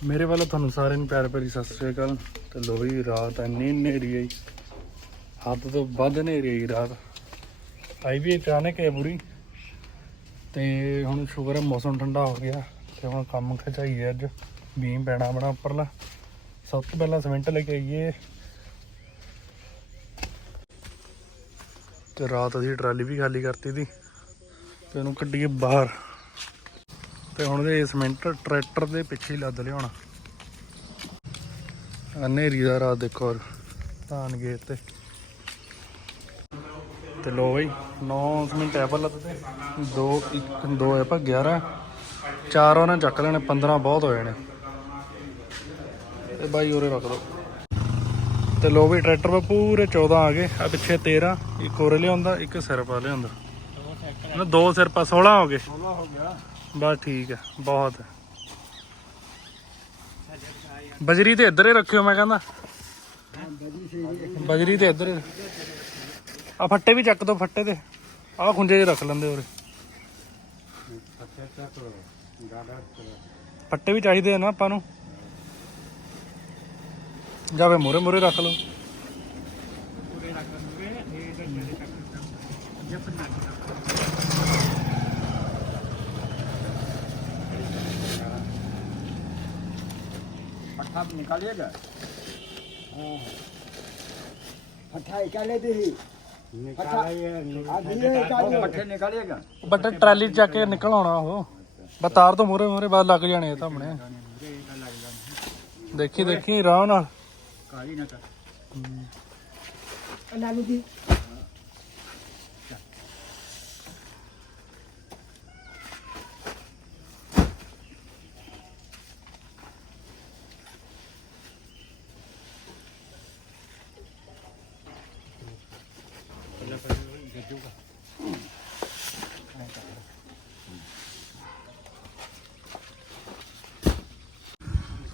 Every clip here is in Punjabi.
ਮੇਰੇ ਵੱਲੋਂ ਤੁਹਾਨੂੰ ਸਾਰਿਆਂ ਨੂੰ ਪਿਆਰ ਭਰੀ ਸਤਿ ਸ੍ਰੀ ਅਕਾਲ। ਤੇ ਲੋ ਵੀ ਰਾਤ ਇੰਨੀ ਹਨੇਰੀ ਆਈ। ਹੱਦ ਤੋਂ ਵੱਧ ਹਨੇਰੀ ਆਈ ਰਾਤ। ਆਈ ਵੀ ਅਚਾਨਕ ਹੈ ਬੁਰੀ। ਤੇ ਹੁਣ ਸ਼ੁਕਰ ਹੈ ਮੌਸਮ ਠੰਡਾ ਹੋ ਗਿਆ। ਤੇ ਹੁਣ ਕੰਮ ਖਚਾਈਏ ਅੱਜ। ਬੀਮ ਪੈਣਾ ਬਣਾ ਉੱਪਰਲਾ। ਸਭ ਤੋਂ ਪਹਿਲਾਂ ਸਿਮੈਂਟ ਲੈ ਕੇ ਆਈਏ। ਤੇ ਰਾਤ ਅਸੀਂ ਟਰਾਲੀ ਵੀ ਖਾਲੀ ਕਰਤੀ ਸੀ ਤੇ ਉਹਨੂੰ ਕੱਢੀਏ ਬਾਹਰ। ਤੇ ਹੁਣ ਇਹ ਸਿਮੈਂਟ ਟਰੈਕਟਰ ਦੇ ਪਿੱਛੇ ਹੀ ਲੱਦ ਲਿਆਉਣਾ। ਹਨੇਰੀ ਦਾ ਰਾਤ ਦੇਖੋ ਧਾਨ ਗੇਟ ਤੇ। ਤੇ ਲੋ ਬਈ 9 ਮਿੰਟ ਐਪਲ ਲੱਦਦੇ 2 1 2 ਐਪਲ 11 ਚਾਰ ਉਹਨਾਂ ਚੱਕ ਲੈਣੇ 15 ਬਹੁਤ ਹੋ ਜਾਣੇ ਤੇ ਬਾਈ ਉਰੇ ਰੱਖ ਦੋ ਤੇ ਲੋ ਵੀ ਟਰੈਕਟਰ 'ਤੇ ਪੂਰੇ 14 ਆ ਗਏ ਆ ਪਿੱਛੇ 13 ਇੱਕ ਉਰੇ ਲਿਆਉਂਦਾ, ਇੱਕ ਸਿਰ ਪਾ ਲਿਆਉਂਦਾ। ਨਾ ਦੋ ਸਿਰ ਪਾ 16 ਹੋ ਗਏ। 16 ਹੋ ਗਿਆ। ਬਸ ਠੀਕ ਹੈ ਬਹੁਤ। ਬਜਰੀ ਤੇ ਇੱਧਰ ਹੀ ਰੱਖਿਓ, ਮੈਂ ਕਹਿੰਦਾ। ਬਜਰੀ ਤੇ ਇੱਧਰ ਹੀ ਆ ਫੱਟੇ ਵੀ ਚੱਕ ਦੋ, ਫੱਟੇ ਤੇ। ਆ ਖੁੰਝੇ ਜਿਹੇ ਰੱਖ ਲੈਂਦੇ ਉਰੇ। ਫੱਟੇ ਵੀ ਚਾਹੀਦੇ ਆ ਨਾ ਆਪਾਂ ਨੂੰ। ਜਾਵੇ ਮੋਰੇ ਮੋਰੇ ਰੱਖ ਲਓ ਪੂਰੇ ਰੱਖ ਲਵਾਂਗੇ ਇਹ ਤਾਂ ਜਿਹੜੇ ਤੱਕ ਜਪ ਨਾ पट्ठा निकालिएगा पट्टा निकाले दी पट्ठे निकालिएगा ਬਟ ਟਰਾਲੀ 'ਚ ਚੱਕ ਕੇ ਨਿਕਲ ਆਉਣਾ ਉਹ ਬਤਾਰ ਤੋਂ ਮੋਰੇ ਮੋਰੇ ਬਾਅਦ ਲੱਗ ਜਾਣੇ ਇਹ ਤਾਂ ਆਪਣੇ ਦੇਖੀ ਦੇਖੀ ਆਰਾਮ ਨਾਲ काली ना कर नानी दी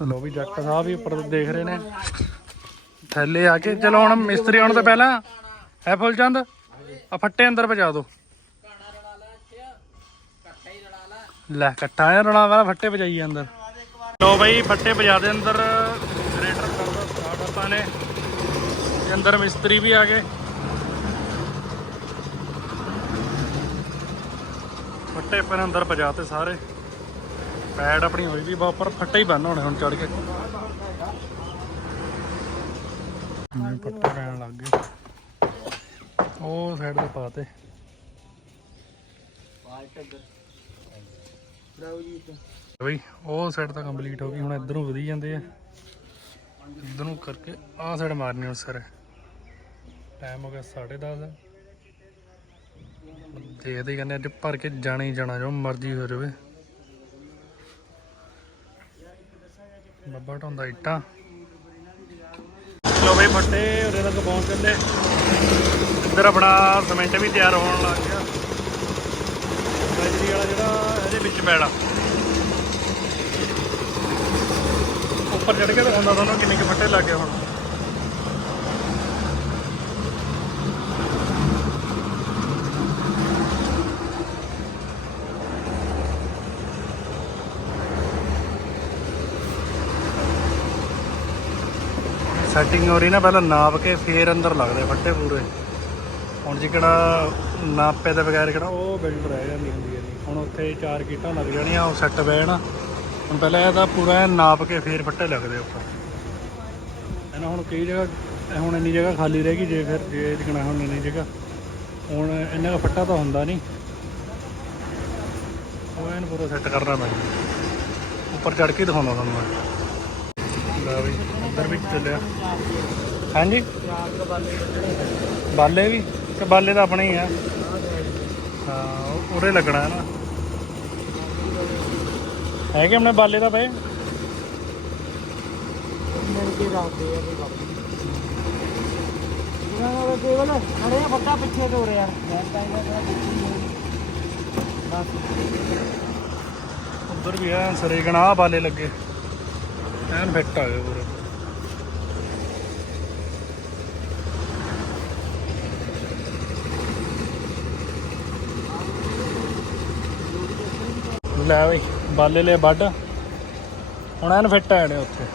ਲੋ ਵੀ ਜੱਟ ਸਾਹਿਬ ਵੀ ਉੱਪਰ ਤੋਂ ਦੇਖ ਰਹੇ ਨੇ। ਥੱਲੇ ਆ ਕੇ, ਚਲੋ ਹੁਣ ਮਿਸਤਰੀ ਆਉਣ ਤੋਂ ਪਹਿਲਾਂ, ਹੈ ਫੁੱਲਚੰਦ? ਆ ਫੱਟੇ ਅੰਦਰ ਪਜਾ ਦਿਓ ਲੈ ਇਕੱਠਾ ਹੈ ਰਣਾ ਵਾਲਾ, ਫੱਟੇ ਪਜਾਈ ਅੰਦਰ। ਲੋ ਬਈ, ਫੱਟੇ ਪਜਾ ਦੇ ਅੰਦਰ। ਜਨਰੇਟਰ ਕਰਦਾ ਸਟਾਰਟ ਆਪਾਂ ਨੇ। ਤੇ ਅੰਦਰ ਮਿਸਤਰੀ ਵੀ ਆ ਗਏ। ਫੱਟੇ ਪਰ ਅੰਦਰ ਪਜਾ ਤੇ ਸਾਰੇ। ਪੈਡ ਆਪਣੀ ਹੋਈ ਵੀ, ਬਾ ਉੱਪਰ ਫੱਟੇ ਹੀ ਬੰਨ ਹੋਣੇ ਹੁਣ ਚੜ ਕੇ। ਮੈਂ ਪੱਟੇ ਪੈਣ ਲੱਗ ਗਏ ਉਹ ਸਾਈਡ ਤੇ ਪਾਤੇ। ਬਈ ਉਹ ਸਾਈਡ ਤਾਂ ਕੰਪਲੀਟ ਹੋ ਗਈ, ਹੁਣ ਇਧਰੋਂ ਵਧੀ ਜਾਂਦੇ ਆ। ਇਧਰ ਕਰਕੇ ਆਹ ਸਾਈਡ ਮਾਰਨੀ ਉਸ ਸਰ ਟਾਈਮ ਹੋ ਗਿਆ 10:30 ਦੇਖਦੇ ਕਹਿੰਦੇ ਅੱਜ ਭਰ ਕੇ ਜਾਣਾ ਹੀ ਜਾਣਾ, ਜੋ ਮਰਜ਼ੀ ਹੋ ਜਾਵੇ। ਬੱਬਾ ਢਾਉਂਦਾ ਇੱਟਾਂ। ਚਲੋ ਬਈ ਫੱਟੇ ਉਰੇ ਤੱਕ ਪਹੁੰਚ ਚੱਲੇ ਇੱਧਰ ਆਪਣਾ ਸਿਮੈਂਟ ਵੀ ਤਿਆਰ ਹੋਣ ਲੱਗ ਗਿਆ। ਬਜਰੀ ਵਾਲਾ ਜਿਹੜਾ, ਇਹਦੇ ਵਿੱਚ ਪੈਣਾ ਉੱਪਰ ਚੜ ਕੇ ਦਿਖਾਉਂਦਾ ਤੁਹਾਨੂੰ ਕਿੰਨੇ ਕੁ ਫੱਟੇ ਲੱਗੇ ਹੁਣ। ਸੈਟਿੰਗ ਹੋ ਰਹੀ ਨਾ, ਪਹਿਲਾਂ ਨਾਪ ਕੇ ਫੇਰ ਅੰਦਰ ਲੱਗਦੇ ਫੱਟੇ ਪੂਰੇ। ਹੁਣ ਜੀ ਕਿਹੜਾ ਨਾਪੇ ਦੇ ਬਗੈਰ ਕਿਹੜਾ ਉਹ ਬਿਲਡ ਰਹਿ ਜਾਂਦੀ ਹੁੰਦੀ ਹੈ ਜੀ। ਹੁਣ ਉੱਥੇ ਚਾਰ ਕੀਟਾਂ ਲੱਗ ਜਾਣੀਆਂ, ਉਹ ਸੈੱਟ ਬੈਣ ਹੁਣ ਪਹਿਲਾਂ ਇਹਦਾ ਪੂਰਾ ਨਾਪ ਕੇ ਫੇਰ ਫੱਟੇ ਲੱਗਦੇ ਉੱਪਰ। ਇਹਨਾਂ ਹੁਣ ਕਈ ਜਗ੍ਹਾ ਹੁਣ ਇੰਨੀ ਜਗ੍ਹਾ ਖਾਲੀ ਰਹਿ ਗਈ, ਜੇ ਫਿਰ, ਜੇ ਜਿਕਣਾ ਹੁਣ ਇੰਨੀ ਜਗ੍ਹਾ। ਹੁਣ ਇੰਨਾ ਦਾ ਫੱਟਾ ਤਾਂ ਹੁੰਦਾ ਨਹੀਂ। ਉਹ ਐਨ ਪੂਰਾ ਸੈੱਟ ਕਰਨਾ ਪੈਂਦਾ। ਉੱਪਰ ਚੜ ਕੇ ਦਿਖਾਉਣਾ ਤੁਹਾਨੂੰ ਮੈਂ। ਲੈ ਬਈ ਅੰਦਰ ਵਿੱਚ ਚੱਲਿਆ। ਹਾਂਜੀ। ਬਾਲੇ ਵੀ ਕਿ ਬਾਲੇ ਤਾਂ ਆਪਣੇ ਹੀ ਆ। ਹਾਂ ਉਰੇ ਲੱਗਣਾ ਹੈ ਨਾ। ਹੈਗੇ ਆਪਣੇ ਬਾਲੇ ਦਾ ਪਏ? ਮਿਲ ਕੇ ਰੱਖਦੇ ਆ ਕੋਈ ਬਾਬਾ ਇਹਨਾਂ ਦਾ ਕੇਵਲ ਖੜੇ ਆ ਪਿੱਛੇ ਤੋਂ ਯਾਰ ਮੈਂ ਤਾਂ ਇਹਨਾਂ ਦਾ ਬਸ ਉੱਧਰ ਵੀ ਆ ਸਰੇਗਣਾ ਬਾਲੇ ਲੱਗੇ ਐਨ ਲੈ ਬਈ ਬਾਲੇ ਲੈ ਵੱਢ। ਹੁਣ ਐਨ ਫਿੱਟ ਨੇ ਉੱਥੇ।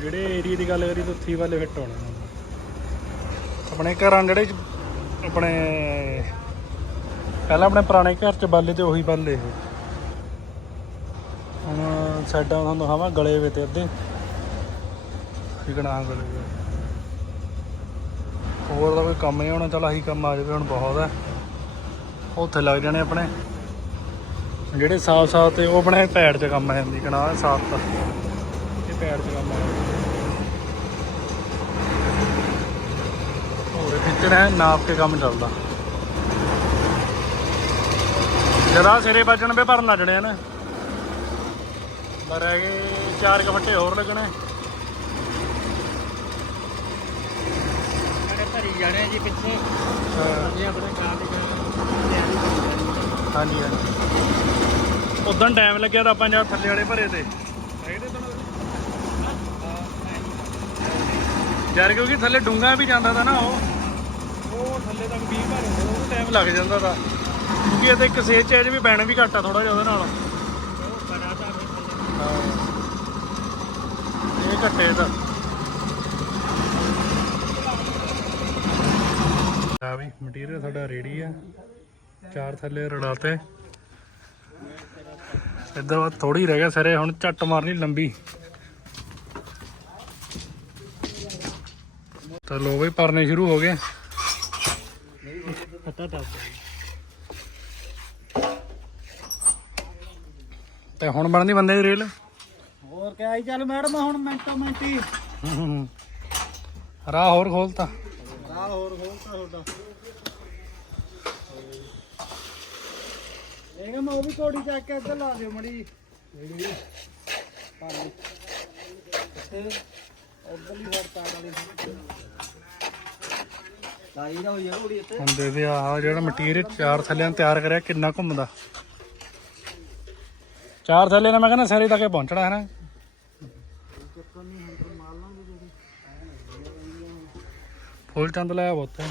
ਜਿਹੜੇ ਏਰੀਆ ਦੀ ਗੱਲ ਕਰੀ ਤਾਂ ਉੱਥੇ ਵਾਲੇ ਫਿੱਟ ਹੋਣੇ ਆਪਣੇ ਘਰਾਂ ਜਿਹੜੇ ਆਪਣੇ ਪਹਿਲਾਂ ਆਪਣੇ ਪੁਰਾਣੇ ਘਰ ਚ ਬਾਲੇ ਤੇ ਉਹੀ ਬਾਲੇ ਇਹ ਹੁਣ ਸਾਈਡਾਂ ਤੁਹਾਨੂੰ ਦਿਖਾਵਾਂ ਗਲੇ ਵੇ ਤੇ ਅੱਧੇ। ਠਿਕਣਾ ਗਲੇ ਵੇ। ਹੋਰ ਤਾਂ ਕੋਈ ਕੰਮ ਨਹੀਂ ਹੋਣਾ ਚੱਲ ਆਹੀ ਕੰਮ ਆ ਜਾਵੇ ਹੁਣ ਬਹੁਤ ਹੈ ਉੱਥੇ ਲੱਗ ਜਾਣੇ ਆਪਣੇ। ਜਿਹੜੇ ਸਾਫ਼ ਸਾਫ਼ ਤੇ ਉਹ ਆਪਣੇ ਪੈੜ 'ਚ ਕੰਮ ਆ ਜਾਂਦੀ ਕਣਾ ਸਾਫ਼ ਤਾਂ। ਇਹ ਪੈੜ 'ਚ ਕੰਮ ਆ ਹੋਰ ਖਿੱਚਣਾ ਹੈ ਨਾਪ ਕੇ ਕੰਮ ਚੱਲਦਾ। ਜਦਾ ਸਿਰੇ ਵੱਜਣ ਵੇ ਭਰਨ ਲੱਗਣੇ ਆ ਨਾ। ਪਰ ਹੈਗੇ ਚਾਰ ਕੁ ਫੱਟੇ ਹੋਰ ਲੱਗਣੇ। ਭਰੀ ਜਾਣੇ ਜੀ ਪਿੱਛੇ। ਹਾਂ, ਆਪਣੇ ਕਾਰ ਦੇ ਹਾਂਜੀ ਹਾਂਜੀ। ਉਦੋਂ ਟਾਈਮ ਲੱਗਿਆ ਤਾਂ ਆਪਾਂ ਜਾਂ ਥੱਲੇ ਵਾਲੇ ਭਰੇ ਤੇ। ਹੈਗੇ ਤੇ ਯਾਰ ਕਿਉਂਕਿ ਥੱਲੇ ਡੂੰਗਾ ਵੀ ਜਾਂਦਾ ਤਾਂ ਨਾ ਉਹ। ਉਹ ਥੱਲੇ ਤੱਕ 20 ਭਰ ਹੁੰਦੇ ਉਹ ਟਾਈਮ ਲੱਗ ਜਾਂਦਾ ਤਾਂ। ਕਿਉਂਕਿ ਇਹਦੇ ਇੱਕ ਸੇਜ ਚੇਂਜ ਵੀ ਬੈਣ ਵੀ ਘੱਟ ਆ ਥੋੜਾ ਜਿਹਾ ਉਹਦੇ ਨਾਲ। ਉਹ ਬੜਾ ਤਾਂ ਫਿਰ ਹਾਂ। ਇਹ ਘੱਟੇ ਤਾਂ ਆ ਵੀ ਮਟੀਰੀਅਲ ਸਾਡਾ ਰੈਡੀ ਆ। ਚਾਰ ਥੱਲੇ ਰੜਾਤੇ। ਇੱਧਰ ਬਾਅਦ ਥੋੜੀ ਰਹਿ ਗਿਆ ਸਾਰੇ ਹੁਣ ਝੱਟ ਮਾਰਨੀ ਲੰਬੀ। ਤਾਂ ਲੋ ਬਈ ਪਰਨੇ ਸ਼ੁਰੂ ਹੋ ਗਏ। ਤਾਂ ਹੁਣ ਬਣਦੀ ਬੰਦੇ ਦੀ ਰੇਲ ਹੋਰ ਕਿਆ ਹੀ ਚੱਲ ਮੈਡਮ ਹੁਣ ਮਿੰਟੋ ਮਿੰਟੀ ਰਾਹ ਹੋਰ ਖੋਲਤਾ। ਰਾਹ ਹੋਰ ਖੋਲਤਾ ਤੁਹਾਡਾ। ਇਹ ਮੈਂ ਉਹ ਵੀ ਕੋੜੀ ਚੱਕ ਕੇ ਇੱਧਰ ਲਾ ਦਿਓ ਮੜੀ। ਪਾਣੀ ਤੇ ਹੋਰ ਤਾਰ ਵਾਲੀ ਲਾਈ ਨਾ ਹੋਈ ਆ ਕੋੜੀ ਇੱਥੇ ਹੁਣ ਦੇ ਦੇ ਆਹ ਜਿਹੜਾ ਮਟੀਰੀਅਲ ਚਾਰ ਥੱਲਿਆਂ ਤਿਆਰ ਕਰਿਆ, ਕਿੰਨਾ ਘੁੰਮਦਾ? ਚਾਰ ਥੱਲੇ ਨੇ ਮੈਂ ਕਹਿੰਦਾ ਸਾਰੇ ਤੱਕ ਪਹੁੰਚਣਾ ਹੈ ਨਾ। ਫੁੱਲ ਚੰਦ ਲਾਇਆ ਬਹੁਤ ਹੈ।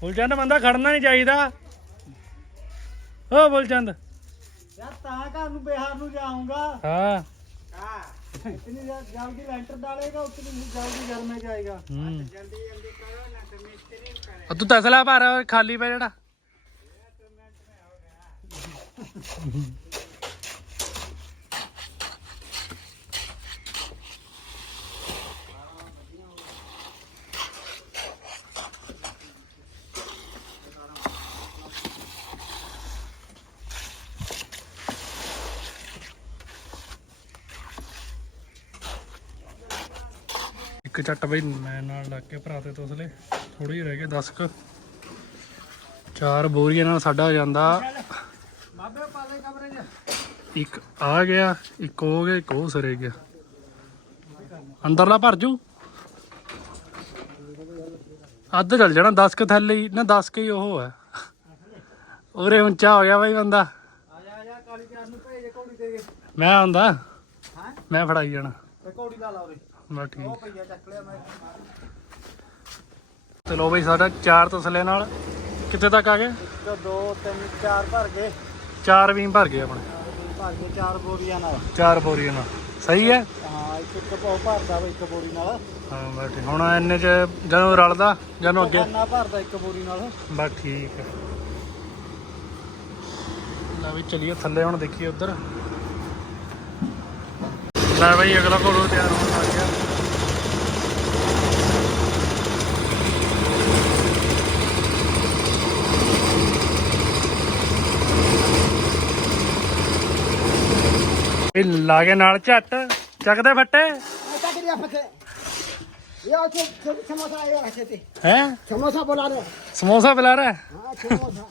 ਬੁਲਚੰਦ ਬੰਦਾ ਖੜਨਾ ਨਹੀਂ ਚਾਹੀਦਾ। ਓ ਬੁਲਚੰਦ। ਯਾਰ ਤਾਂ ਘਰ ਨੂੰ ਬਿਹਾਰ ਨੂੰ ਜਾਊਂਗਾ। ਹਾਂ। ਇਤਨੀ ਜਲਦੀ ਲੈਂਟਰ ਡਾਲੇਗਾ ਉਤਨੀ ਜਲਦੀ ਘਰ ਜਾਏਗਾ। ਹੂੰ। ਜਲਦੀ ਜਲਦੀ ਕਰੋ ਨਾ ਤੇ ਮਿਸਤਰੀ ਕਰੇ ਤੂੰ ਤਸਲਾ ਭਰ ਖਾਲੀ ਪੈ ਜਿਹੜਾ ਚੱਟ ਝੱਟ ਬਈ, ਮੈਂ ਨਾਲ ਲੱਗ ਕੇ ਭਰਾ ਤੇ ਤੋਸਲੇ। ਥੋੜੇ ਰਹਿ ਗਏ 10 ਕ। ਚਾਰ ਬੋਰੀਆਂ ਨਾਲ ਸਾਡਾ ਹੋ ਜਾਂਦਾ। ਬਾਬੇ ਪਾਲੇ ਕਮਰੇ ਇੱਕ ਆ ਗਿਆ, ਇੱਕ ਹੋ ਗਿਆ, ਇੱਕ ਉਹ ਸਰੇ ਗਿਆ। ਅੰਦਰਲਾ ਭਰ ਜੂ। ਅੱਧ ਚੱਲ ਜਾਣਾ 10 ਕ ਥੱਲੇ ਹੀ। ਨਾ 10 ਕ ਹੀ ਉਹ ਹੈ। ਉਰੇ ਉੱਚਾ ਹੋ ਗਿਆ ਬਈ ਬੰਦਾ। ਮੈਂ ਆਉਂਦਾ। ਮੈਂ ਫੜਾਈ ਜਾਣਾ। ਕੌੜੀ ਲਾ ਲਾ ਉਰੇ। ਬਸ ਠੀਕ। ਉਹ ਪਈਆ ਚੱਕ ਲਿਆ ਮੈਂ ਤੇ ਲੋ ਬਈ ਸਾਡਾ ਚਾਰ ਤਸਲੇ ਨਾਲ। ਕਿੱਥੇ ਤੱਕ ਆ ਗਏ? ਇੱਕ ਦੋ ਤਿੰਨ ਚਾਰ ਭਰ ਗਏ। ਚਾਰ ਵੀਮ ਭਰ ਗਏ ਆਪਣੇ। ਭਰ ਗਏ ਚਾਰ ਬੋਰੀਆਂ ਨਾਲ। ਚਾਰ ਬੋਰੀਆਂ ਨਾਲ। ਸਹੀ ਹੈ? ਹਾਂ ਇੱਕ ਇੱਕ ਪਾਉ ਭਰਦਾ ਵਾ ਇੱਕ ਬੋਰੀ ਨਾਲ। ਹਾਂ ਬਸ ਠੀਕ। ਹੁਣ ਇੰਨੇ ਚ ਜਦੋਂ ਰਲਦਾ ਜਦੋਂ ਅੱਗੇ। ਖਾਨਾ ਭਰਦਾ ਇੱਕ ਬੋਰੀ ਨਾਲ। ਬਸ ਠੀਕ ਹੈ। ਲੈ ਵੀ ਚਲੀਏ ਥੱਲੇ ਹੁਣ ਦੇਖੀਏ ਉਧਰ। ਲੈ ਬਈ ਅਗਲਾ ਘੋੜੋ ਤਿਆਰ ਹੋਣ ਲੱਗ ਗਿਆ। ਇਹ ਲਾਗੇ ਨਾਲ ਝੱਟ ਚੱਕਦੇ ਫੱਟੇ ਚੱਕ ਲਿਆ ਫਸੇ ਇਹ ਆ ਸਮੋਸਾ ਆਇਆ ਰੱਖੇ ਤੇ ਹੈ समोसा बोला रहे ਸਮੋਸਾ ਪਿਲਾ ਰਿਹਾ हाँ समोसा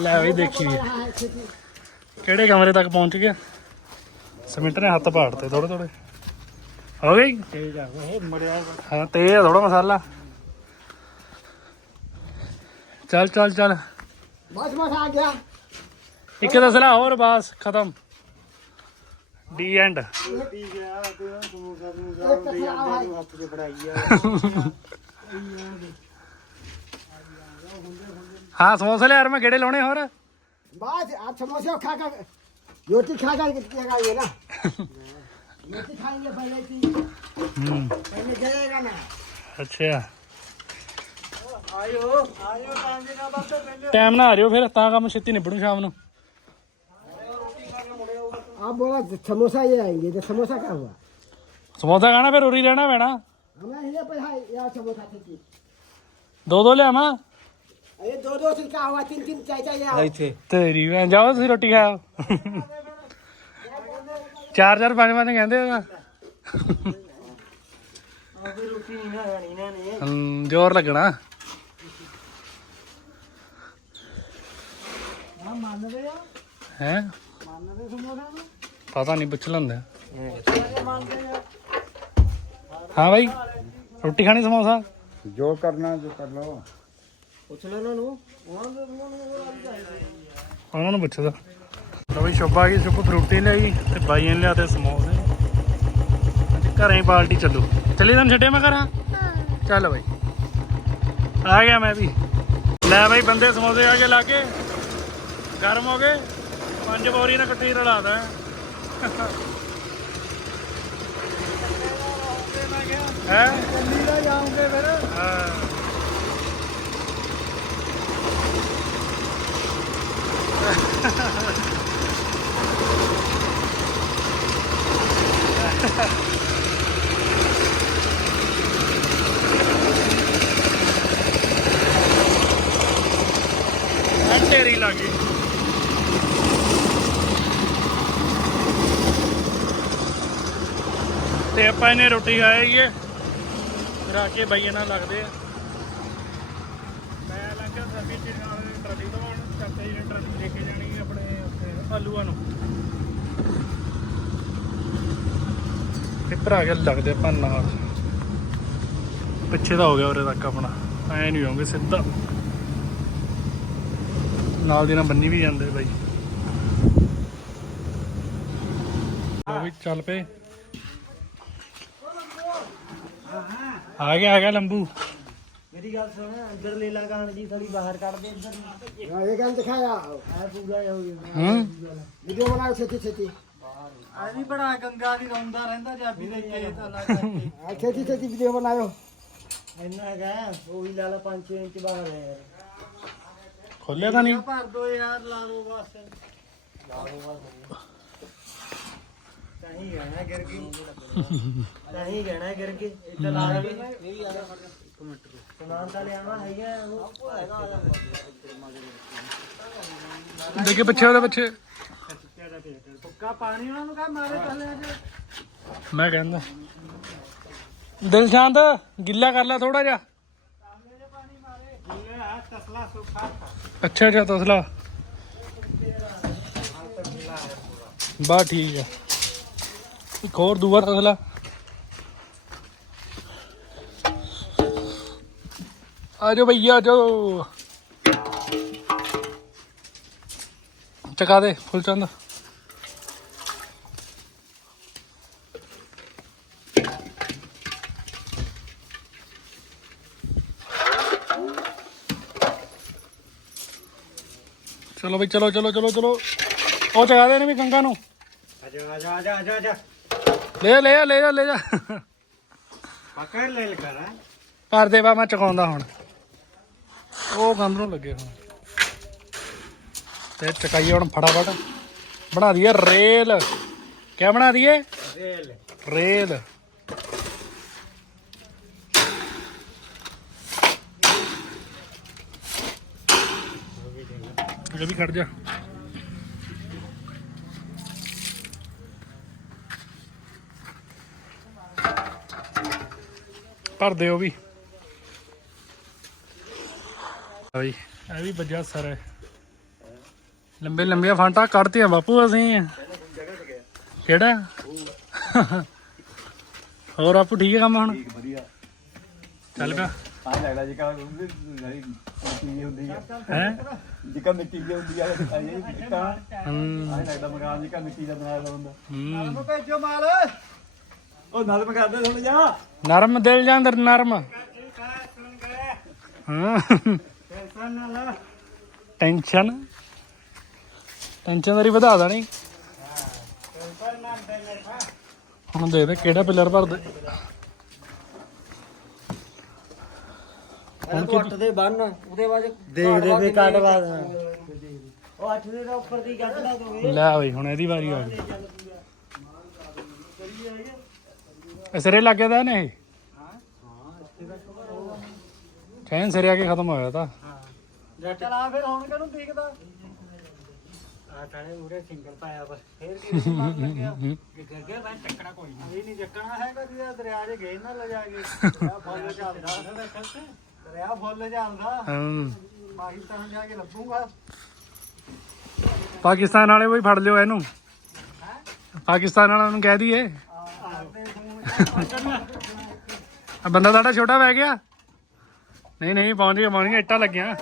ਲੈ ਬਈ ਦੇਖੀ हाँ खेती ਕਿਹੜੇ ਕਮਰੇ ਤੱਕ ਪਹੁੰਚ ਗਿਆ ਸਮਿੰਟ ਨੇ ਹੱਥ ਪਾੜਤੇ ਥੋੜੇ ਥੋੜੇ ਹੋ ਗਈ तेज आ गए मड़िया ਹਾਂ ਤੇ ਆ ਥੋੜਾ ਮਸਾਲਾ ਚੱਲ ਚੱਲ ਚੱਲ बस बस आ गया ਇੱਕ ਦਸਲਾ ਹੋਰ ਬਸ ਖਤਮ The end. ਹਾਂ ਸਮੋਸੇ ਲੈ ਯਾਰ ਮੈਂ ਗੇੜੇ ਲਾਉਣੇ ਹੋਰ? ਬਾਅਦ ਆ ਸਮੋਸੇ ਖਾ ਖਾ ਰੋਟੀ ਖਾ ਖਾ ਕੇ ਕਿਹਾ ਗਏ ਨਾ? ਰੋਟੀ ਖਾਏਗੇ ਪਹਿਲੇ ਕੀ ਹੂੰ। ਪਹਿਲੇ ਜਾਏਗਾ ਨਾ ਅੱਛਾ। ਆਇਓ ਆਇਓ ਟਾਈਮ ਦੇ ਨਾਲ ਆ ਰਿਓ ਫਿਰ ਤਾਂ ਕੰਮ ਛੇਤੀ ਨਿਬੜੂ ਸ਼ਾਮ ਨੂੰ। आप बोला समोसा ये आएंगे तो समोसा क्या हुआ ਸਮੋਸਾ ਖਾਣਾ ਫਿਰ ਉਰੀ ਰਹਿਣਾ ਪੈਣਾ हमें ये पर है या समोसा थी ਦੋ ਦੋ ਲਿਆਵਾਂ अरे दो दो से क्या हुआ तीन तीन चाय चाहिए थे ਤੇਰੀ ਭੈਣ ਜਾਓ ਤੁਸੀਂ ਰੋਟੀ ਖਾਓ ਚਾਰ ਚਾਰ ਪੰਜ ਪੰਜ ਕਹਿੰਦੇ ਹੋ ਨਾ अभी रोटी नहीं ना खानी ना नहीं ਹਮ, ਜ਼ੋਰ ਲੱਗਣਾ हम मान रहे हो ਹੈ मान रहे समोसा में ਪਤਾ ਨਹੀਂ ਪੁੱਛ ਲੰਦਾ ਹਾਂ। ਬਾਈ ਰੋਟੀ ਖਾਣੀ ਸਮੋਸਾ? ਜੋ ਕਰਨਾ ਜੋ ਕਰ ਲਓ। ਪੁੱਛ ਲੈ ਉਹਨਾਂ ਨੂੰ। ਉਹਨਾਂ ਨੂੰ ਪੁੱਛਦਾ ਤਾਂ। ਸ਼ੋਭਾ ਕੀ ਸ਼ੋਭਾ ਲਈ ਤੇ ਬਾਈ ਨੇ ਲਿਆ ਤੇ ਸਮੋਸੇ। ਅੱਜ ਘਰੇ ਹੀ ਬਾਲਟੀ ਚੱਲੂ। ਚੱਲੇ ਤਾਂ ਛੱਡੇ ਮੈਂ ਕਰਾਂ ਚੱਲ ਬਾਈ। ਆ ਗਿਆ ਮੈਂ ਵੀ। ਲੈ ਬਾਈ ਬੰਦੇ ਸਮੋਸੇ ਆ ਕੇ ਲਾ ਕੇ। ਗਰਮ ਹੋ ਗਏ। ਪੰਜ ਬੋਰੀ ਨਾਲ ਇਕੱਠੇ ਰਲਾਦਾ ਹੈ? ਦਿੱਲੀ ਦਾ ਜਾਉਂਗੇ ਫਿਰ ਹਾਂ। ਢੇਰੀ ਲੱਗੀ ਤੇ ਆਪਾਂ ਰੋਟੀ ਖਾਏਗੀ ਫਿਰ ਆ ਕੇ ਬਾਈਆਂ ਲੱਗਦੇ ਆ। ਮੈਂ ਲੰਘਿਆ ਸਰਵੀ ਚ ਨਾਲ ਟਰਾਲੀ ਤੋਂ ਹੁਣ ਚਾਚਾ ਜੀ ਨੇ ਟਰਾਲੀ ਲੈ ਕੇ ਜਾਣੀ ਆਪਣੇ ਉੱਥੇ ਆਲੂਆਂ ਨੂੰ। ਤੇ ਭਰਾ ਕੇ ਲੱਗਦੇ ਆਪਾਂ ਨਾਲ। ਪਿੱਛੇ ਦਾ ਹੋ ਗਿਆ ਉਰੇ ਤੱਕ ਆਪਣਾ। ਐ ਨਹੀਂ ਹੋਗੇ ਸਿੱਧਾ। ਨਾਲ ਦੀ ਨਾਲ ਬੰਨੀ ਵੀ ਜਾਂਦੇ ਬਾਈ। ਉਹ ਵੀ ਚੱਲ ਪਏ। ਆ ਗਿਆ ਆ ਗਿਆ ਲੰਬੂ। ਮੇਰੀ ਗੱਲ ਸੁਣ ਅੰਦਰ ਲੈ ਲਾ ਗਾਣ ਦੀ ਥੋੜੀ ਬਾਹਰ ਕੱਢ ਦੇ ਇੱਧਰ ਹਾਂ ਇਹ ਕੰਮ ਦਿਖਾਇਆ। ਆ ਪੂਰਾ ਹੋ ਗਿਆ ਹਾਂ। ਵੀਡੀਓ ਬਣਾਓ ਛੇਤੀ ਛੇਤੀ। ਆ ਵੀ ਬੜਾ ਗੰਗਾ ਦੀ ਰੌਂਦਾ ਰਹਿੰਦਾ ਜਾਬੀ ਦੇ ਕੇ ਤਾਂ ਲਾ ਕਰਕੇ। ਆ ਛੇਤੀ ਛੇਤੀ ਵੀਡੀਓ ਬਣਾਓ ਇੰਨਾ ਹੈਗਾ ਉਹ ਵੀ ਲਾ ਲਾ 5 ਇੰਚ ਬਾਹਰ ਹੈ। ਯਾਰ ਖੋਲਿਆ ਤਾਂ ਨਹੀਂ। ਭਰ ਦੋ ਯਾਰ ਲਾ ਦੋ ਬਸ। ਨਹੀਂ ਗਹਿਣਾ ਗਿਰ ਗਈ ਨਹੀਂ ਗਹਿਣਾ ਗਿਰ ਗਈ ਇੱਥੇ ਲਾ ਦੇ ਸਮਾਨ ਤਾਂ ਲਿਆਵਾ ਹੈਗਾ ਉਹ ਦੇਖੇ ਪਿੱਛੇ ਉਹਦੇ ਪਿੱਛੇ। ਸੁੱਕਾ ਪਾਣੀ ਉਹਨਾਂ ਨੂੰ ਕਹ ਮਾਰੇ ਚੱਲੇ ਅੱਜ ਮੈਂ ਕਹਿੰਦਾ। ਦਿਲਸ਼ਾਂਤ ਗਿੱਲਾ ਕਰ ਲੈ ਥੋੜਾ ਜਿਹਾ। ਅੱਛਾ ਅੱਛਾ ਤਸਲਾ। ਬਾ ਠੀਕ ਆ। ਇੱਕ ਹੋਰ ਦੂਆ ਤਸਲਾ ਆ ਜਾਓ ਭਈਆ ਆ ਜਾਓ। ਚਕਾ ਦੇ ਫੁੱਲ ਚੰਦ। ਚਲੋ ਬਈ, ਚਲੋ ਚਲੋ ਚਲੋ ਚਲੋ। ਉਹ ਚਗਾ ਦੇ ਨੇ ਵੀ ਗੰਗਾ ਨੂੰ। ਆਜਾ ਆਜਾ ਆਜਾ ਆਜਾ ਆਜਾ ਲੈ ਜਾ, ਲੈ ਜਾ ਲੈ ਜਾ ਲੈ ਜਾ। ਪਕੜ ਲੈ ਲ ਕਰ ਭਰ ਦੇ ਬਾ ਮੈਂ ਚਕਾਉਂਦਾ ਹੁਣ। ਉਹ ਗੰਦ ਨੂੰ ਲੱਗੇ ਹੁਣ। ਤੇ ਚਕਾਈਏ ਹੁਣ ਫਟਾਫਟ। ਬਣਾ ਦਈਏ ਰੇਲ। ਕਿਆ ਬਣਾ ਦਈਏ? ਰੇਲ। ਰੇਲ। ਇਹ ਵੀ ਖੜ ਜਾ। ਭਰ ਦੇ ਉਹ ਵੀ। ਬਈ ਇਹ ਵੀ ਵੱਜਿਆ ਸਰ। ਲੰਬੇ ਲੰਬੀਆਂ ਫਾਂਟਾ ਕੱਢਤੀਆਂ ਬਾਪੂ ਅਸੀਂ। ਕਿਹੜਾ? ਹੋਰ ਆਪੂ ਠੀਕ ਹੈ ਕੰਮ ਹੁਣ? ਵਧੀਆ। ਚੱਲ ਪਿਆ। ਆ ਲੱਗਦਾ ਜੀ ਕਾ ਜਿਹੜੀ ਮਿੱਟੀ ਹੁੰਦੀ ਹੈ ਹੈ? ਜਿਕਾ ਮਿੱਟੀ ਦੀ ਹੁੰਦੀ ਆ ਇਹ ਹੂੰ। ਆ ਲੱਗਦਾ ਮਕਾਨ ਜਿਕਾ ਮਿੱਟੀ ਦਾ ਬਣਾਇਆ ਹੁੰਦਾ ਹੂੰ। ਭੇਜੋ ਮਾਲ। ਉਹ ਨਰਮ ਕਰਦੇ ਥੋੜਾ ਜਾ ਨਰਮ ਦਿਲ ਜਾਂ ਅੰਦਰ ਨਰਮ। ਹਾਂ। ਟੈਨਸ਼ਨ ਨਾ ਲੈ। ਟੈਨਸ਼ਨ। ਟੈਨਸ਼ਨਦਾਰੀ ਵਧਾ ਦੇਣੀ। ਹੁਣ ਦੇ ਦੇ ਕਿਹੜਾ ਪਿਲਰ ਭਰਦੇ। ਹੁਣ ਘੁੱਟ ਦੇ ਬੰਨ ਉਹਦੇ ਬਾਅਦ ਦੇਖਦੇ ਵੀ ਕੱਟ ਬਾਅਦ ਉਹ ਅੱਠ ਦੇ ਦਾ ਉੱਪਰ ਦੀ ਕੱਢਦਾ ਦੋਗੇ। ਲੈ ਬਈ ਹੁਣ ਇਹਦੀ ਵਾਰੀ ਆ ਗਈ ਇਹ ਸਿਰੇ ਲੱਗ ਤਾਂ ਨੇ ਇਹ? ਚੈਨ ਸਿਰੇ ਆ ਕੇ ਖਤਮ ਹੋਇਆ ਤਾਂ। ਚਲਾ ਫਿਰ ਹੁਣ ਕਿਹਨੂੰ ਦੇਖਦਾ? ਆ ਤਾਣੇ ਉਰੇ ਸਿੰਗਲ ਪਾਇਆ ਬਸ ਫੇਰ ਕੀ ਮਾਰ ਲੱਗਿਆ ਕਿ ਕਰ ਗਿਆ ਮੈਂ ਚੱਕਣਾ ਕੋਈ ਨਹੀਂ ਇਹ ਨਹੀਂ ਚੱਕਣਾ ਹੈਗਾ ਜੀ ਦਰਿਆ 'ਚ ਗਏ ਨਾ ਲਿਜਾ ਕੇ। ਦਰਿਆ ਫੁੱਲ ਚੱਲਦਾ ਦਰਿਆ ਫੁੱਲ ਚੱਲਦਾ ਹਮ, ਪਾਕਿਸਤਾਨ ਜਾ ਕੇ ਲੱਭੂਗਾ। ਪਾਕਿਸਤਾਨ ਵਾਲੇ ਕੋਈ ਫੜ ਲਿਓ ਇਹਨੂੰ। ਪਾਕਿਸਤਾਨ ਵਾਲਿਆਂ ਨੂੰ ਕਹਿ ਦਈਏ। ਫੋਨ ਆ ਬੰਦਾ ਸਾਡਾ ਛੋਟਾ ਪੈ ਗਿਆ? ਨਹੀਂ ਨਹੀਂ ਪਹੁੰਚ ਗਿਆ ਪਹੁੰਚ ਗਿਆ ਇੱਟਾਂ ਲੱਗੀਆਂ।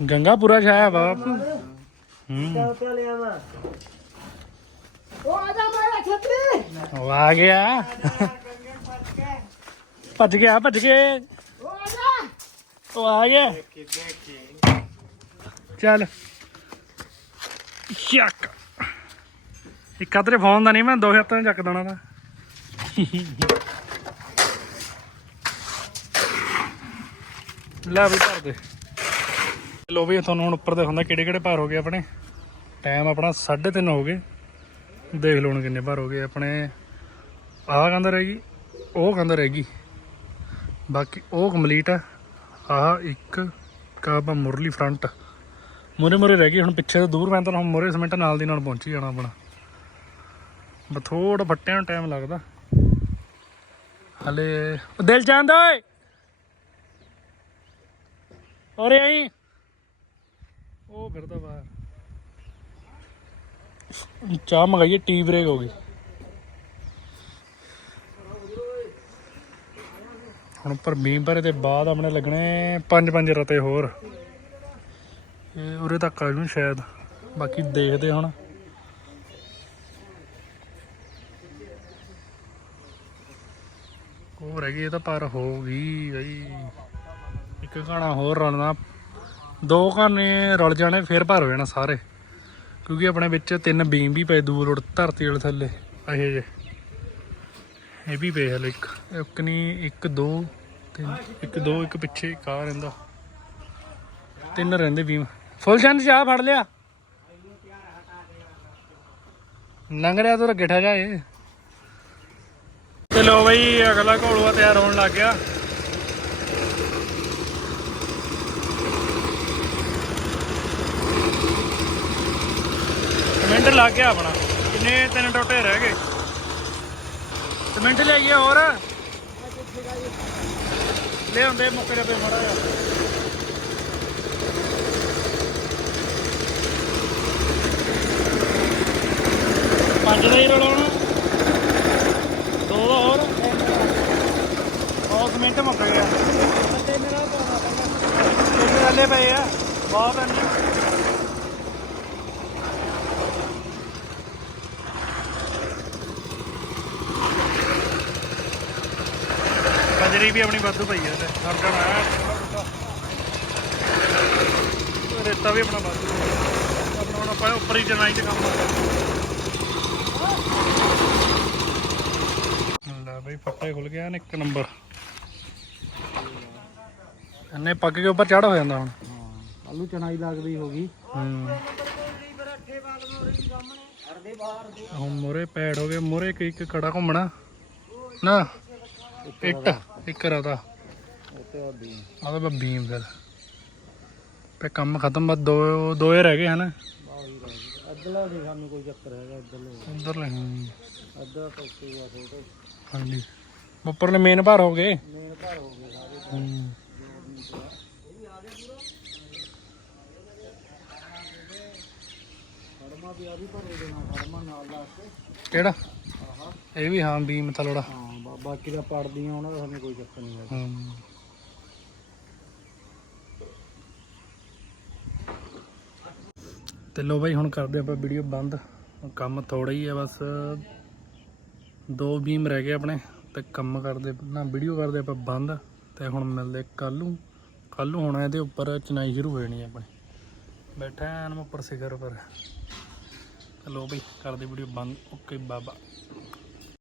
ਗੰਗਾ ਪੂਰਾ ਛਾਇਆ ਬਾਪ। ਹੂੰ। ਚੱਲ ਚੱਲ ਆਵਾ ਉਹ ਆ ਜਾ ਮੇਰਾ ਛਤਰੀ ਉਹ ਆ ਗਿਆ। ਭੱਜ ਗਿਆ, ਭੱਜ ਗਏ ਉਹ ਆ ਜਾ ਉਹ ਆ ਗਿਆ। ਚੱਲ। ਚੱਕ ਇੱਕ ਅਦਰੇ ਫੋਨ ਦਾ ਨਹੀਂ ਮੈਂ, ਦੋ ਹੱਥਾਂ ਨਾਲ ਚੱਕ ਦੇਣਾ ਤਾਂ ਲੈ ਵੀ ਭਰ ਦੇ। ਲੋ ਵੀ, ਤੁਹਾਨੂੰ ਹੁਣ ਉੱਪਰ ਦੇ ਹੁੰਦਾ ਕਿਹੜੇ ਕਿਹੜੇ ਭਾਰ ਹੋ ਗਏ ਆਪਣੇ। ਟਾਈਮ ਆਪਣਾ 3:30 ਹੋ ਗਏ। ਦੇਖ ਲਓ ਹੁਣ ਕਿੰਨੇ ਭਾਰ ਹੋ ਗਏ ਆਪਣੇ। ਆਹ ਕਹਿੰਦਾ ਗਈ, ਉਹ ਕਹਿੰਦਾ ਗਈ। ਬਾਕੀ ਉਹ ਕੰਪਲੀਟ ਆ। ਆਹ ਇੱਕ ਕਾਬਾ ਮੁਰਲੀ ਫਰੰਟ ਮੁਰੇ ਮੁਰੇ ਰਹਿ ਗਈ, ਹੁਣ ਪਿੱਛੇ ਤੋਂ ਦੂਰ ਮੈਂ ਤਾਂ ਹੁਣ ਮੁਰੇ ਸਿਮੈਂਟ ਨਾਲ ਦੀ ਨਾਲ ਪਹੁੰਚੀ ਜਾਣਾ ਆਪਣਾ। ਬਥੋੜ ਫੱਟਿਆਂ ਨੂੰ ਟਾਈਮ ਲੱਗਦਾ। ਹਲੇ ਉਹ ਦਿਲ ਚਾਹੁੰਦ ਓਏ। ਔਰੇ ਆਈ ਉਹ ਫਿਰਦਾ ਬਾਹਰ। ਚਾਹ ਮੰਗਾਈਏ ਟੀ ਬ੍ਰੇਕ ਹੋ ਗਈ। ਹੁਣ ਉੱਪਰ ਬੀਮ ਭਰੇ ਤੇ ਬਾਅਦ ਆਪਣੇ ਲੱਗਣੇ ਪੰਜ ਪੰਜ ਰਤੇ ਹੋਰ। ਇਹ ਉਰੇ ਤੱਕ ਆ ਜੂ ਸ਼ਾਇਦ, ਬਾਕੀ ਦੇਖਦੇ ਹੁਣ। ਹੋਰ ਹੈਗੀ ਇਹ ਤਾਂ ਪਰ ਹੋ ਗਈ ਬਈ। ਇੱਕ ਘਾਣਾ ਹੋਰ ਰਲਣਾ। ਦੋ ਘਾਣੇ ਰਲ ਜਾਣੇ, ਫਿਰ ਭਰ ਹੋ ਜਾਣਾ ਸਾਰੇ। ਕਿਉਂਕਿ ਆਪਣੇ ਵਿੱਚ ਤਿੰਨ ਬੀਮ ਵੀ ਪਏ ਦੂਰ ਉੜ ਧਰਤੀ ਵਾਲੇ ਥੱਲੇ ਇਹ ਜੇ ਇਹ ਵੀ ਪਏ ਹਲੇ ਇੱਕ ਇੱਕ ਨਹੀਂ ਇੱਕ ਦੋ, ਤਿੰਨ, ਇੱਕ ਦੋ, ਇੱਕ ਪਿੱਛੇ, ਇੱਕ ਆ ਰਹਿੰਦਾ। ਤਿੰਨ ਰਹਿੰਦੇ ਬੀਮ। ਫੁੱਲ ਚੰਦ ਚਾਹ ਫੜ ਲਿਆ। ਲੰਘ ਰਿਹਾ ਤੂੰ ਗਿੱਠਾ ਜਾਏ ਤੇ ਲੋ ਬਈ, ਅਗਲਾ ਘੋਲਵਾ ਤਿਆਰ ਹੋਣ ਲੱਗ ਗਿਆ। ਮਿੰਟ ਲੱਗ ਗਿਆ ਆਪਣਾ। ਕਿੰਨੇ ਤਿੰਨ ਟੋਟੇ ਰਹਿ ਗਏ। ਸਿਮੈਂਟ ਲਿਆਈਏ ਹੋਰ। ਲੈ ਹੁੰਦੇ ਮੁੱਕ ਜਾਵੇ ਮੜਾ ਜਾ ਪੰਜ ਦਾ ਹੀ ਰਲਾਉਣਾ ਦੋ ਦਾ ਹੋਰ ਬਹੁਤ ਮਿੰਟ ਮੁੱਕ ਗਿਆ। ਤਿੰਨ ਰੱਲੇ ਪਏ ਆ। ਬਹੁਤ ਅੰਨੇ ਬਜਰੀ ਵੀ ਆਪਣੀ ਵਾਧੂ ਪਈ ਆ ਤੇ ਹਰ ਜਣ ਆਇਆ ਰੇਤਾ ਵੀ ਆਪਣਾ ਵਾਧੂ। ਆਪਣਾ ਹੁਣ ਆਪਾਂ ਉੱਪਰ ਹੀ ਚਨਾਈ ਚ ਕੰਮ ਲੈ ਬਈ ਫੱਟਾ ਹੀ ਖੁੱਲ ਗਿਆ ਨੇ ਇੱਕ ਨੰਬਰ। ਇਹਨੇ ਪੱਕ ਕੇ ਉੱਪਰ ਚੜ ਹੋ ਜਾਂਦਾ ਹੁਣ। ਆਲੂ ਚਣਾਈ ਲੱਗਦੀ ਹੋ ਗਈ। ਹੂੰ। ਹੁਣ ਮੋਰੇ ਪੈੜ ਹੋ ਗਏ। ਮੋਰੇ ਇੱਕ ਇੱਕ ਕੜਾ ਘੁੰਮਣਾ। ਨਾ ਇੱਟ। ਇੱਕ ਰਦਾ ਉੱਤੇ ਆਦੀ ਆਦਾ ਬੀਮ ਫਿਰ ਤੇ ਕੰਮ ਖਤਮ ਬਸ ਦੋ ਦੋਏ ਰਹਿ ਗਏ ਹਨ? ਅੱਧਲਾ ਨਹੀਂ ਸਾਨੂੰ ਕੋਈ ਚੱਕਰ ਹੈਗਾ ਅੱਧਲੇ ਉਧਰ ਲੈ ਹੂੰ, ਅੱਧਾ ਟੋਕੂਗਾ ਛੋਟੇ ਹਾਂਜੀ ਉੱਪਰਲੇ ਮੇਨ ਭਾਰ ਹੋ ਗਏ? ਮੇਨ ਘਰ ਹੋ। ਗਏ ਸਾਰੇ ਕਿਹੜਾ? ਇਹ ਵੀ ਹਾਂ ਬੀਮ ਥਲੜਾ ਹਾਂ ਬਾ- ਬਾਕੀ ਦਾ ਪੜਦੀਆਂ ਉਹਨਾਂ ਦਾ ਸਾਨੂੰ ਕੋਈ ਚੱਕਰ ਨਹੀਂ ਹੈ ਹੂੰ ਤੇ ਲੋ ਬਾਈ, ਹੁਣ ਕਰਦੇ ਆਪਾਂ ਵੀਡੀਓ ਬੰਦ। ਕੰਮ ਥੋੜਾ ਹੀ ਹੈ ਬਸ ਦੋ ਬੀਮ ਰਹਿ ਗਏ ਆਪਣੇ, ਤੇ ਕੰਮ ਕਰਦੇ ਨਾ, ਵੀਡੀਓ ਕਰਦੇ ਆਪਾਂ ਬੰਦ, ਤੇ ਹੁਣ ਮਿਲਦੇ ਕੱਲ ਨੂੰ। ਕੱਲ ਨੂੰ ਹੋਣਾ ਇਹਦੇ ਉੱਪਰ, ਚਨਾਈ ਸ਼ੁਰੂ ਹੋ ਜਾਣੀ ਹੈ ਆਪਣੇ। ਬੈਠਾ ਐਨ ਮੈਂ ਉੱਪਰ ਸਿਖਰ ਪਰ ਲੋ ਬਈ, ਕਰਦੇ ਵੀਡੀਓ ਬੰਦ। ਓਕੇ, ਬਾਬਾ।